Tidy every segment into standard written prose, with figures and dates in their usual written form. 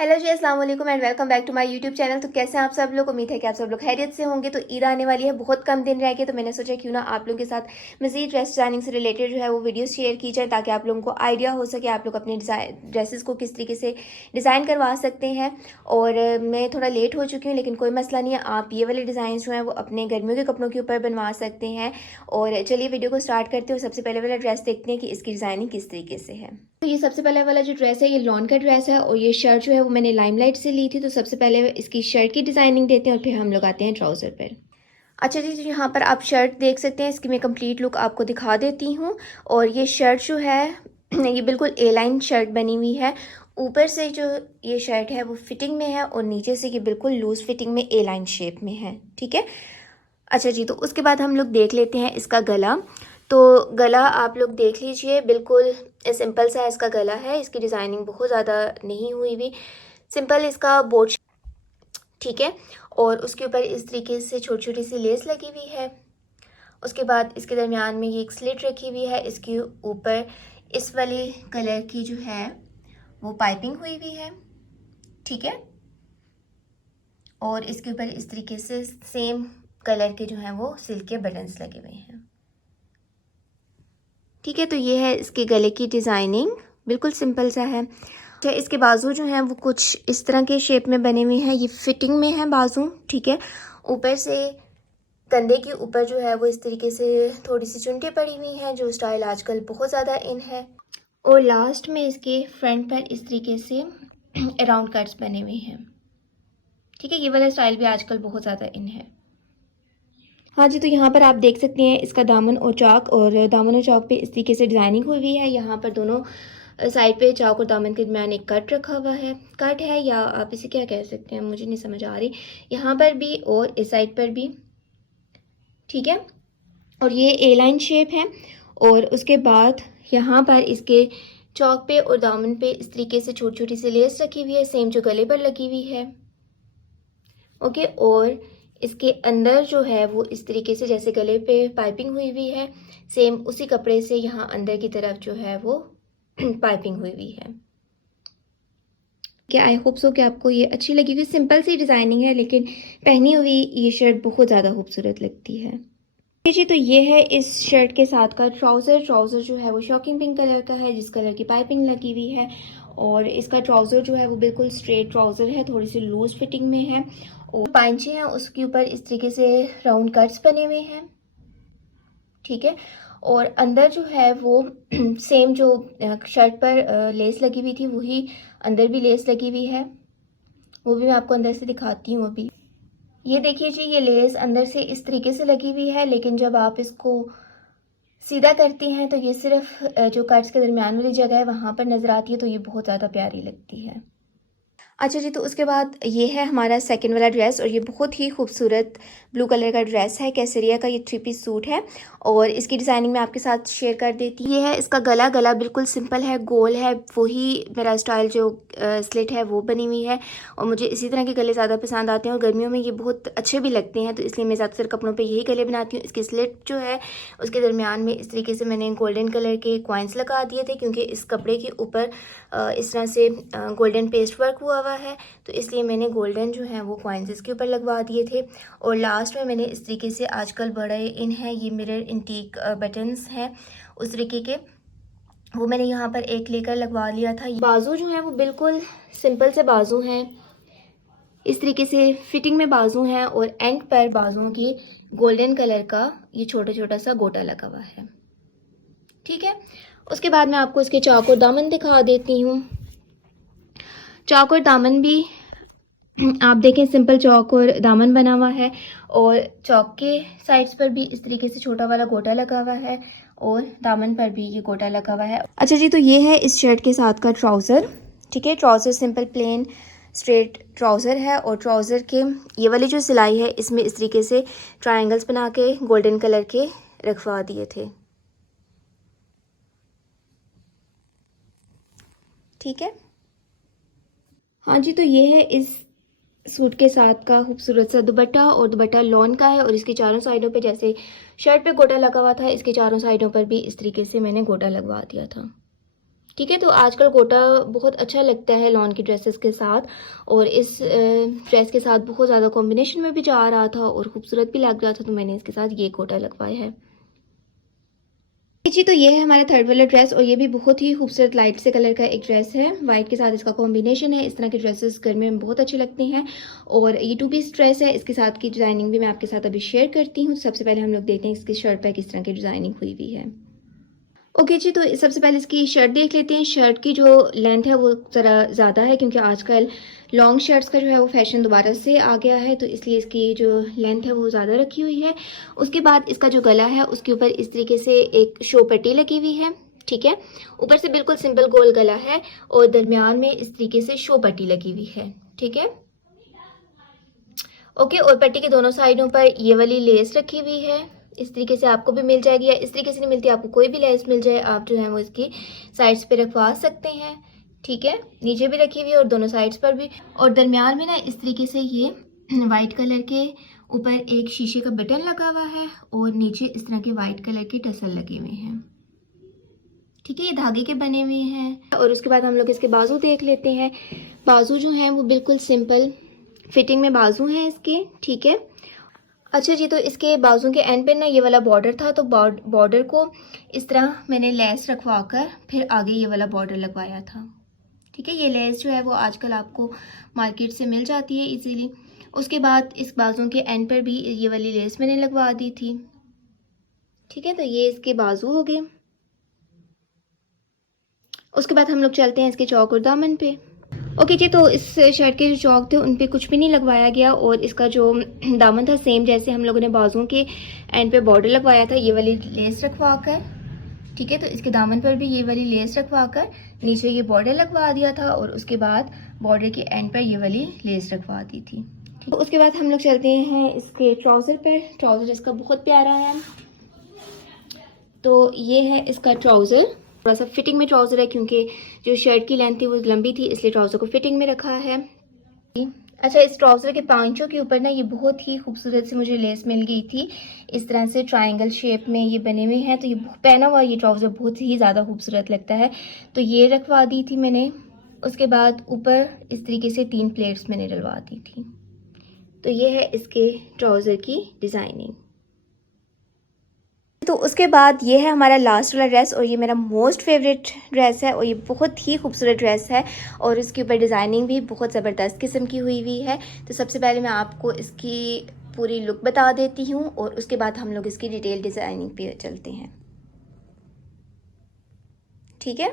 Hello जी, अस्सलाम वालेकुम and welcome back to my YouTube channel. तो कैसे हैं आप सब लोग? उम्मीद है कि आप सब लोग खैरियत से होंगे। तो ईद आने वाली है, बहुत कम दिन रह गए, तो मैंने सोचा क्यों ना आप लोगों के साथ मज़ीद ड्रेस डिज़ाइनिंग से रिलेटेड जो है वो वीडियोस शेयर की जाए, ताकि आप लोगों को आइडिया हो सके आप लोग अपने ड्रेसेस को किस तरीके से डिज़ाइन करवा सकते हैं। और मैं थोड़ा लेट हो चुकी हूँ, लेकिन कोई मसला नहीं है, आप ये वाले डिज़ाइन जो हैं वो अपने गर्मियों के कपड़ों के ऊपर बनवा सकते हैं। और चलिए वीडियो को स्टार्ट करते हैं और सबसे पहले वाला ड्रेस देखते हैं कि इसकी डिज़ाइनिंग किस तरीके से है। तो ये सबसे पहले वाला जो ड्रेस है ये लॉन का ड्रेस है, और ये शर्ट जो है वो मैंने लाइमलाइट से ली थी। तो सबसे पहले इसकी शर्ट की डिज़ाइनिंग देते हैं और फिर हम लोग आते हैं ट्राउज़र पर। अच्छा जी, तो यहाँ पर आप शर्ट देख सकते हैं, इसकी मैं कंप्लीट लुक आपको दिखा देती हूँ। और ये शर्ट जो है ये बिल्कुल ए लाइन शर्ट बनी हुई है। ऊपर से जो ये शर्ट है वो फिटिंग में है, और नीचे से ये बिल्कुल लूज फिटिंग में ए लाइन शेप में है। ठीक है। अच्छा जी, तो उसके बाद हम लोग देख लेते हैं इसका गला। तो गला आप लोग देख लीजिए, बिल्कुल सिंपल सा इसका गला है। इसकी डिज़ाइनिंग बहुत ज़्यादा नहीं हुई हुई, सिंपल इसका बोट। ठीक है। और उसके ऊपर इस तरीके से छोटी छोटी सी लेस लगी हुई है। उसके बाद इसके दरमियान में ये एक स्लिट रखी हुई है। इसके ऊपर इस वाले कलर की जो है वो पाइपिंग हुई हुई है। ठीक है। और इसके ऊपर इस तरीके से सेम कलर के जो हैं वो सिल्क के बटन्स लगे हुए हैं। ठीक है। तो ये है इसके गले की डिज़ाइनिंग, बिल्कुल सिंपल सा है। अच्छा, इसके बाजू जो हैं वो कुछ इस तरह के शेप में बने हुए हैं, ये फिटिंग में है बाजू। ठीक है। ऊपर से कंधे के ऊपर जो है वो इस तरीके से थोड़ी सी चुनटे पड़ी हुई हैं, जो स्टाइल आजकल बहुत ज़्यादा इन है। और लास्ट में इसके फ्रंट पर इस तरीके से राउंड कट्स बने हुए हैं। ठीक है। ये वाला स्टाइल भी आजकल बहुत ज़्यादा इन है। हाँ जी, तो यहाँ पर आप देख सकते हैं इसका दामन और चौक, और दामन और चौक पे इस तरीके से डिज़ाइनिंग हुई हुई है। यहाँ पर दोनों साइड पे चौक और दामन के दरमियान एक कट रखा हुआ है। कट है या आप इसे क्या कह सकते हैं, मुझे नहीं समझ आ रही। यहाँ पर भी और इस साइड पर भी। ठीक है। और ये ए लाइन शेप है। और उसके बाद यहाँ पर इसके चौक पे और दामन पे इस तरीके से छोटी छोटी सी लेस रखी हुई है, सेम जो गले पर लगी हुई है। ओके। और इसके अंदर जो है वो इस तरीके से जैसे गले पे पाइपिंग हुई हुई है, सेम उसी कपड़े से यहाँ अंदर की तरफ जो है वो पाइपिंग हुई हुई है। क्या आई होप सो कि आपको ये अच्छी लगी, क्योंकि सिंपल सी डिज़ाइनिंग है, लेकिन पहनी हुई ये शर्ट बहुत ज़्यादा खूबसूरत लगती है। जी, तो ये है इस शर्ट के साथ का ट्राउज़र। ट्राउज़र जो है वो शॉकिंग पिंक कलर का है, जिस कलर की पाइपिंग लगी हुई है। और इसका ट्राउज़र जो है वो बिल्कुल स्ट्रेट ट्राउज़र है, थोड़ी सी लूज फिटिंग में है। और पांचे हैं उसके ऊपर इस तरीके से राउंड कट्स बने हुए हैं। ठीक है। और अंदर जो है वो सेम जो शर्ट पर लेस लगी हुई थी वही अंदर भी लेस लगी हुई है। वो भी मैं आपको अंदर से दिखाती हूँ अभी। ये देखिए जी, ये लेस अंदर से इस तरीके से लगी हुई है, लेकिन जब आप इसको सीधा करती हैं तो ये सिर्फ जो कट्स के दरमियान वाली जगह है वहाँ पर नज़र आती है, तो ये बहुत ज़्यादा प्यारी लगती है। अच्छा जी, तो उसके बाद ये है हमारा सेकंड वाला ड्रेस, और ये बहुत ही खूबसूरत ब्लू कलर का ड्रेस है। केसरिया का ये 3 पीस सूट है, और इसकी डिज़ाइनिंग मैं आपके साथ शेयर कर देती हूँ। ये है इसका गला। गला बिल्कुल सिंपल है, गोल है, वही मेरा स्टाइल जो स्लिट है वो बनी हुई है। और मुझे इसी तरह के गले ज़्यादा पसंद आते हैं, और गर्मियों में ये बहुत अच्छे भी लगते हैं, तो इसलिए मैं ज़्यादातर कपड़ों पर यही गले बनाती हूँ। इसकी स्लिट जो है उसके दरमियान में इस तरीके से मैंने गोल्डन कलर के कॉइन्स लगा दिए थे, क्योंकि इस कपड़े के ऊपर इस तरह से गोल्डन पेस्ट वर्क हुआ हुआ है, तो इसलिए मैंने गोल्डन जो है वो कॉइन्स इसके ऊपर लगवा दिए थे। और लास्ट में मैंने इस तरीके से, आजकल बड़े इन है ये मिरर इंटीक बटन्स हैं उस तरीके के, वो मैंने यहाँ पर एक लेकर लगवा लिया था। बाजू जो है वो बिल्कुल सिंपल से बाजू हैं, इस तरीके से फिटिंग में बाजू हैं, और एंड पर बाजुओं की गोल्डन कलर का ये छोटा छोटा सा गोटा लगा हुआ है। ठीक है। उसके बाद मैं आपको इसके चौक और दामन दिखा देती हूँ। चौक और दामन भी आप देखें, सिंपल चौक और दामन बना हुआ है, और चौक के साइड्स पर भी इस तरीके से छोटा वाला गोटा लगा हुआ है, और दामन पर भी ये गोटा लगा हुआ है। अच्छा जी, तो ये है इस शर्ट के साथ का ट्राउज़र। ठीक है। Trouser simple plain straight trouser है, और ट्राउज़र के ये वाली जो सिलाई है इसमें इस तरीके से ट्रायंगल्स बना के गोल्डन कलर के रखवा दिए थे। ठीक है। हाँ जी, तो ये है इस सूट के साथ का खूबसूरत सा दुपट्टा, और दुपट्टा लॉन का है, और इसकी चारों साइडों पे जैसे शर्ट पे गोटा लगा हुआ था, इसके चारों साइडों पर भी इस तरीके से मैंने गोटा लगवा दिया था। ठीक है, तो आजकल गोटा बहुत अच्छा लगता है लॉन की ड्रेसेस के साथ, और इस ड्रेस के साथ बहुत ज़्यादा कॉम्बिनेशन में भी जा रहा था और खूबसूरत भी लग रहा था, तो मैंने इसके साथ ये गोटा लगवाया है जी। तो ये है हमारा थर्ड वाला ड्रेस, और ये भी बहुत ही खूबसूरत लाइट से कलर का एक ड्रेस है। वाइट के साथ इसका कॉम्बिनेशन है। इस तरह के ड्रेसेस गर्मी में बहुत अच्छे लगते हैं, और ये 2 पीस ड्रेस है। इसके साथ की डिज़ाइनिंग भी मैं आपके साथ अभी शेयर करती हूँ। सबसे पहले हम लोग देखते हैं इसकी शर्ट पर किस तरह की डिज़ाइनिंग हुई हुई है। ओके जी, तो सबसे पहले इसकी शर्ट देख लेते हैं। शर्ट की जो लेंथ है वो ज़रा ज़्यादा है, क्योंकि आजकल लॉन्ग शर्ट्स का जो है वो फैशन दोबारा से आ गया है, तो इसलिए इसकी जो लेंथ है वो ज़्यादा रखी हुई है। उसके बाद इसका जो गला है उसके ऊपर इस तरीके से एक शो पट्टी लगी हुई है। ठीक है, ऊपर से बिल्कुल सिंपल गोल गला है, और दरमियान में इस तरीके से शो पट्टी लगी हुई है। ठीक है, ओके, और पट्टी के दोनों साइडों पर ये वाली लेस रखी हुई है। इस तरीके से आपको भी मिल जाएगी, या इस तरीके से नहीं मिलती, आपको कोई भी लेस मिल जाए आप जो है वो इसकी साइड्स पे रखवा सकते हैं। ठीक है, नीचे भी रखी हुई है और दोनों साइड्स पर भी, और दरमियान में ना इस तरीके से ये वाइट कलर के ऊपर एक शीशे का बटन लगा हुआ है, और नीचे इस तरह के वाइट कलर के टसल लगे हुए हैं। ठीक है, ये धागे के बने हुए हैं। और उसके बाद हम लोग इसके बाजू देख लेते हैं। बाजू जो हैं वो बिल्कुल सिंपल फिटिंग में बाजू हैं इसके। ठीक है, अच्छा जी, तो इसके बाजू के एंड पे ना ये वाला बॉर्डर था, तो बॉर्डर को इस तरह मैंने लेस रखवा कर फिर आगे ये वाला बॉर्डर लगवाया था। ठीक है, ये लेस जो है वो आजकल आपको मार्केट से मिल जाती है इजीली। उसके बाद इस बाजू के एंड पर भी ये वाली लेस मैंने लगवा दी थी। ठीक है, तो ये इसके बाजू हो गए। उसके बाद हम लोग चलते हैं इसके चौक और दामन पे। ओके जी, तो इस शर्ट के जो चौक थे उन पे कुछ भी नहीं लगवाया गया, और इसका जो दामन था सेम जैसे हम लोगों ने बाजुओं के एंड पे बॉर्डर लगवाया था, ये वाली लेस रखवा कर। ठीक है, तो इसके दामन पर भी ये वाली लेस रखवा कर नीचे ये बॉर्डर लगवा दिया था, और उसके बाद बॉर्डर के एंड पर ये वाली लेस रखवा दी थी। ठीक, उसके बाद हम लोग चलते हैं इसके ट्राउज़र पर। ट्राउज़र इसका बहुत प्यारा है। तो ये है इसका ट्राउज़र, थोड़ा सा फिटिंग में ट्राउज़र है, क्योंकि जो शर्ट की लेंथ थी वो लंबी थी, इसलिए ट्राउज़र को फिटिंग में रखा है। अच्छा, इस ट्राउज़र के पांचों के ऊपर ना ये बहुत ही खूबसूरत से मुझे लेस मिल गई थी। इस तरह से ट्रायंगल शेप में ये बने हुए हैं, तो ये पहना हुआ ये ट्राउज़र बहुत ही ज़्यादा खूबसूरत लगता है, तो ये रखवा दी थी मैंने। उसके बाद ऊपर इस तरीके से 3 प्लेट्स मैंने डलवा दी थी। तो ये है इसके ट्राउज़र की डिज़ाइनिंग। तो उसके बाद ये है हमारा लास्ट वाला ड्रेस, और ये मेरा मोस्ट फेवरेट ड्रेस है, और ये बहुत ही खूबसूरत ड्रेस है, और इसके ऊपर डिज़ाइनिंग भी बहुत ज़बरदस्त किस्म की हुई हुई है। तो सबसे पहले मैं आपको इसकी पूरी लुक बता देती हूँ, और उसके बाद हम लोग इसकी डिटेल डिज़ाइनिंग पे चलते हैं। ठीक है,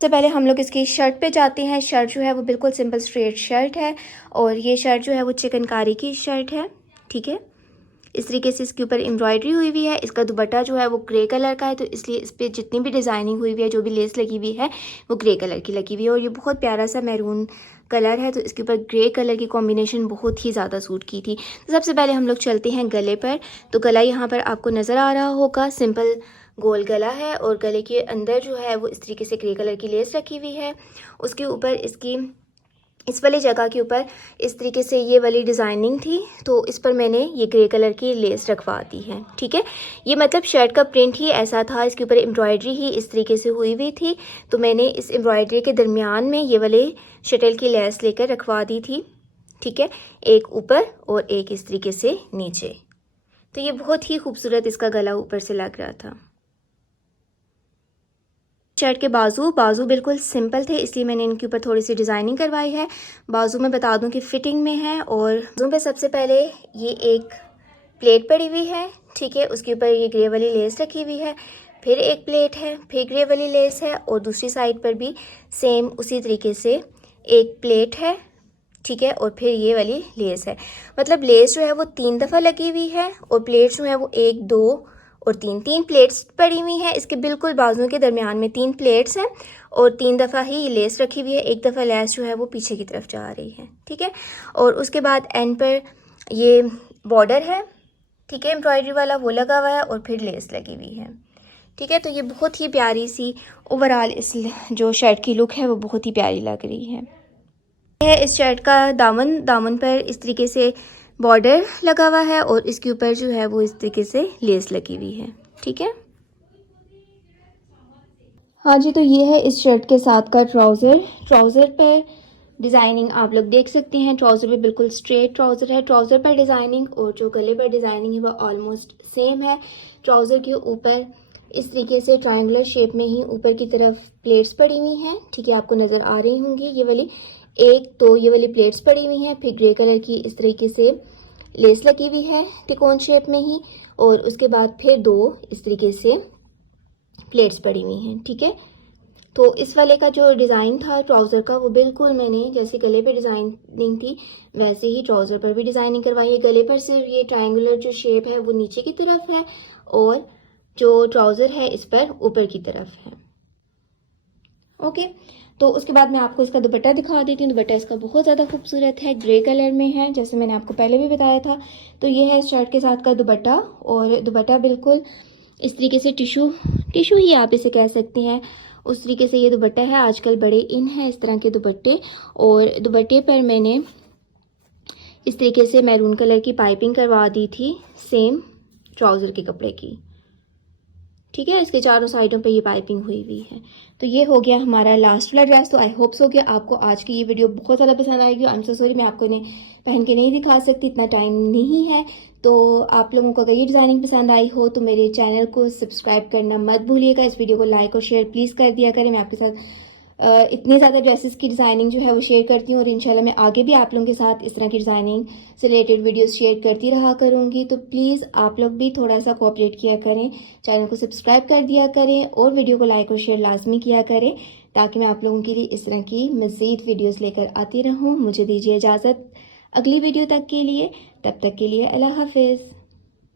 सबसे पहले हम लोग इसकी शर्ट पे जाते हैं। शर्ट जो है वो बिल्कुल सिंपल स्ट्रेट शर्ट है, और ये शर्ट जो है वो चिकनकारी की शर्ट है। ठीक है, इस तरीके से इसके ऊपर एम्ब्रॉयडरी हुई हुई है। इसका दुपट्टा जो है वो ग्रे कलर का है, तो इसलिए इस पर जितनी भी डिज़ाइनिंग हुई हुई है, जो भी लेस लगी हुई है, वो ग्रे कलर की लगी हुई है, और ये बहुत प्यारा सा मैरून कलर है, तो इसके ऊपर ग्रे कलर की कॉम्बिनेशन बहुत ही ज़्यादा सूट की थी। तो सबसे पहले हम लोग चलते हैं गले पर। तो गला यहाँ पर आपको नज़र आ रहा होगा, सिंपल गोल गला है, और गले के अंदर जो है वो इस तरीके से ग्रे कलर की लेस रखी हुई है। उसके ऊपर इसकी इस वाली जगह के ऊपर इस तरीके से ये वाली डिज़ाइनिंग थी, तो इस पर मैंने ये ग्रे कलर की लेस रखवा दी है। ठीक है, ये मतलब शर्ट का प्रिंट ही ऐसा था, इसके ऊपर एम्ब्रॉयडरी ही इस तरीके से हुई हुई थी, तो मैंने इस एम्ब्रॉयडरी के दरमियान में ये वाले शटल की लेस लेकर रखवा दी थी। ठीक है, एक ऊपर और एक इस तरीके से नीचे, तो ये बहुत ही खूबसूरत इसका गला ऊपर से लग रहा था। शर्ट के बाजू बिल्कुल सिंपल थे, इसलिए मैंने इनके ऊपर थोड़ी सी डिज़ाइनिंग करवाई है। बाजू में बता दूं कि फिटिंग में है, और बाजू पे सबसे पहले ये एक प्लेट पड़ी हुई है। ठीक है, उसके ऊपर ये ग्रे वाली लेस रखी हुई है, फिर एक प्लेट है, फिर ग्रे वाली लेस है, और दूसरी साइड पर भी सेम उसी तरीके से एक प्लेट है। ठीक है, और फिर ये वाली लेस है, मतलब लेस जो है वो 3 दफ़ा लगी हुई है, और प्लेट जो है वो 1, 2 और 3 प्लेट्स पड़ी हुई हैं। इसके बिल्कुल बाजू के दरमियान में 3 प्लेट्स हैं, और 3 दफ़ा ही ये लेस रखी हुई है। एक दफ़ा लेस जो है वो पीछे की तरफ जा रही है। ठीक है, और उसके बाद एंड पर ये बॉर्डर है, ठीक है, एम्ब्रॉयडरी वाला वो लगा हुआ है, और फिर लेस लगी हुई है। ठीक है, तो ये बहुत ही प्यारी सी ओवरऑल इस जो शर्ट की लुक है वो बहुत ही प्यारी लग रही है। इस शर्ट का दामन पर इस तरीके से बॉर्डर लगा हुआ है, और इसके ऊपर जो है वो इस तरीके से लेस लगी हुई है। ठीक है, हाँ जी, तो ये है इस शर्ट के साथ का ट्राउज़र पर डिज़ाइनिंग आप लोग देख सकते हैं। ट्राउज़र पे बिल्कुल स्ट्रेट ट्राउज़र है। ट्राउज़र पर डिज़ाइनिंग और जो गले पर डिज़ाइनिंग है वो ऑलमोस्ट सेम है। ट्राउज़र के ऊपर इस तरीके से ट्रायंगुलर शेप में ही ऊपर की तरफ प्लेट्स पड़ी हुई हैं, ठीक है, आपको नज़र आ रही होंगी ये वाली। एक तो ये वाली प्लेट्स पड़ी हुई हैं, फिर ग्रे कलर की इस तरीके से लेस लगी हुई है तिकोन शेप में ही, और उसके बाद फिर दो इस तरीके से प्लेट्स पड़ी हुई हैं, ठीक है। तो इस वाले का जो डिज़ाइन था ट्राउज़र का वो बिल्कुल मैंने जैसे गले पे डिज़ाइनिंग थी वैसे ही ट्राउज़र पर भी डिज़ाइनिंग करवाई है। गले पर सिर्फ ये ट्रायंगुलर जो शेप है वो नीचे की तरफ है और जो ट्राउज़र है इस पर ऊपर की तरफ है। ओके, तो उसके बाद मैं आपको इसका दुपट्टा दिखा देती हूँ। दुपट्टा इसका बहुत ज़्यादा खूबसूरत है, ग्रे कलर में है, जैसे मैंने आपको पहले भी बताया था। तो ये है इस शर्ट के साथ का दुपट्टा, और दुपट्टा बिल्कुल इस तरीके से टिशू ही आप इसे कह सकते हैं, उस तरीके से ये दुपट्टा है। आजकल बड़े इन है इस तरह के दुपट्टे, और दुपट्टे पर मैंने इस तरीके से मैरून कलर की पाइपिंग करवा दी थी, सेम ट्राउज़र के कपड़े की, ठीक है। इसके चारों साइडों पे ये पाइपिंग हुई हुई है। तो ये हो गया हमारा लास्ट वाला ड्रेस। तो आई होप सो कि आपको आज की ये वीडियो बहुत ज़्यादा पसंद आएगी। आई एम सो सॉरी मैं आपको इन्हें पहन के नहीं दिखा सकती, इतना टाइम नहीं है। तो आप लोगों को अगर ये डिज़ाइनिंग पसंद आई हो तो मेरे चैनल को सब्सक्राइब करना मत भूलिएगा। इस वीडियो को लाइक और शेयर प्लीज़ कर दिया करें। मैं आपके साथ इतनी ज़्यादा ड्रेसेस की डिज़ाइनिंग जो है वो शेयर करती हूँ, और इंशाल्लाह मैं आगे भी आप लोगों के साथ इस तरह की डिज़ाइनिंग से रिलेटेड वीडियोस शेयर करती रहा करूँगी। तो प्लीज़ आप लोग भी थोड़ा सा कोऑपरेट किया करें, चैनल को सब्सक्राइब कर दिया करें और वीडियो को लाइक और शेयर लाजमी किया करें, ताकि मैं आप लोगों के लिए इस तरह की मज़ीद वीडियोज़ लेकर आती रहूँ। मुझे दीजिए इजाज़त अगली वीडियो तक के लिए, तब तक के लिए अल्लाह हाफिज़।